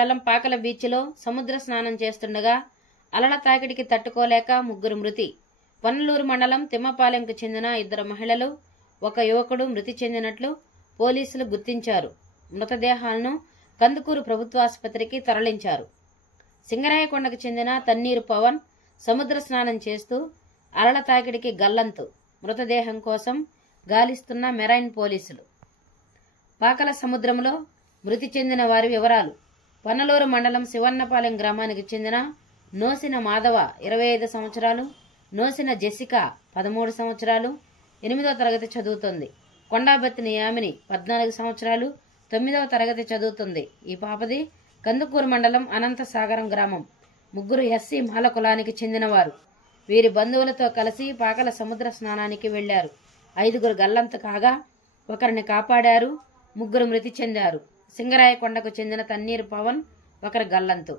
మండలం పాకల బీచ్లో సముద్ర స్నానం చేస్తుండగా అలల తాకిడికి తట్టుకోలేక ముగ్గురు మృతి. వనలూరు మండలం తిమ్మపాలెంకు చెందిన 2 మహిళలు, 1 యువకుడు మృతి చెందినట్లు పోలీసులు గుర్తించారు. మృతదేహాలను కందుకూరు ప్రభుత్వాసుపత్రికి తరలించారు. సింగరాయకొండకు చెందిన తన్నీరు పవన్ సముద్ర స్నానం చేస్తూ అలల తాకిడికి గల్లంతు. మృతదేహం కోసం గాలిస్తున్న మెరైన్ పోలీసులు. పాకల సముద్రంలో మృతి చెందిన వారి వివరాలు. వనలూరు మండలం శివన్నపాలెం గ్రామానికి చెందిన నోసిన మాధవ 25 సంవత్సరాలు, నోసిన జెసికా 13 సంవత్సరాలు, 8వ తరగతి చదువుతుంది. కొండాబత్తిని యామిని 14 సంవత్సరాలు, 9వ తరగతి చదువుతుంది. ఈ పాపది కందుకూరు మండలం అనంతసాగరం గ్రామం. ముగ్గురు ఎస్సీ మాల కులానికి చెందినవారు. వీరి బంధువులతో కలిసి పాకల సముద్ర స్నానానికి వెళ్లారు. 5గురు గల్లంతు కాగా 1ని కాపాడారు. 3 మృతి చెందారు. సింగరాయకొండకు చెందిన తన్నీరు పవన్ 1 గల్లంతు.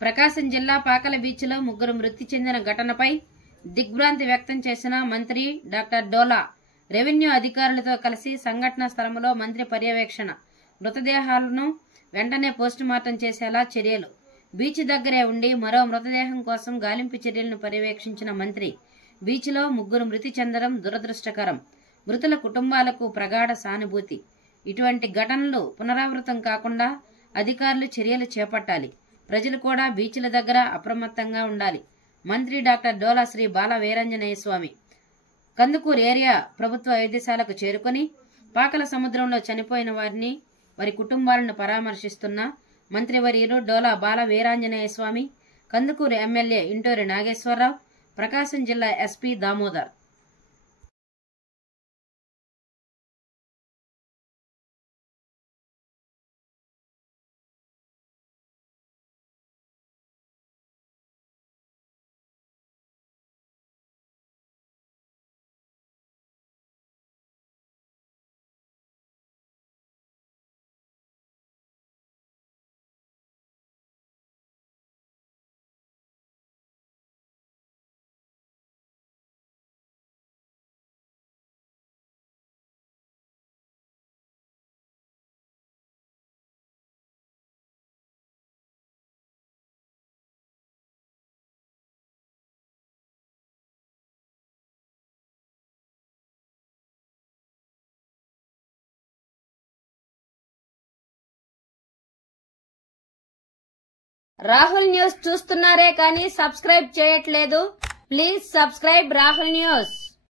ప్రకాశం జిల్లా పాకల బీచ్లో 3 మృతి చెందిన ఘటనపై దిగ్భ్రాంతి వ్యక్తం చేసిన మంత్రి డాక్టర్ డోలా రెవెన్యూ అధికారులతో కలిసి సంఘటనా స్థలంలో మంత్రి పర్యవేక్షణ. మృతదేహాలను వెంటనే పోస్టుమార్టం చేసేలా చర్యలు. బీచ్ దగ్గరే ఉండి మరో మృతదేహం కోసం గాలింపు చర్యలను పర్యవేక్షించిన మంత్రి బీచ్లో 3 మృతి చెందడం దురదృష్టకరం. మృతుల కుటుంబాలకు ప్రగాఢ సానుభూతి. ఇటువంటి ఘటనలు పునరావృతం కాకుండా అధికారులు చర్యలు చేపట్టాలి. ప్రజలు కూడా బీచ్ల దగ్గర అప్రమత్తంగా ఉండాలి. మంత్రి డాక్టర్ డోలా శ్రీ బాల వీరాంజనేయ స్వామి కందుకూరు ఏరియా ప్రభుత్వ వైద్యశాలకు చేరుకుని పాకల సముద్రంలో చనిపోయిన వారిని, వారి కుటుంబాలను పరామర్శిస్తున్న మంత్రివర్యులు డోలా బాల వీరాంజనేయ స్వామి, కందుకూరు ఎమ్మెల్యే ఇంటూరి నాగేశ్వరరావు, ప్రకాశం జిల్లా ఎస్పీ దామోదర్. రాహుల్ న్యూస్ చూస్తున్నారే కానీ సబ్స్క్రైబ్ చేయట్లేదు. Please subscribe Rahul news.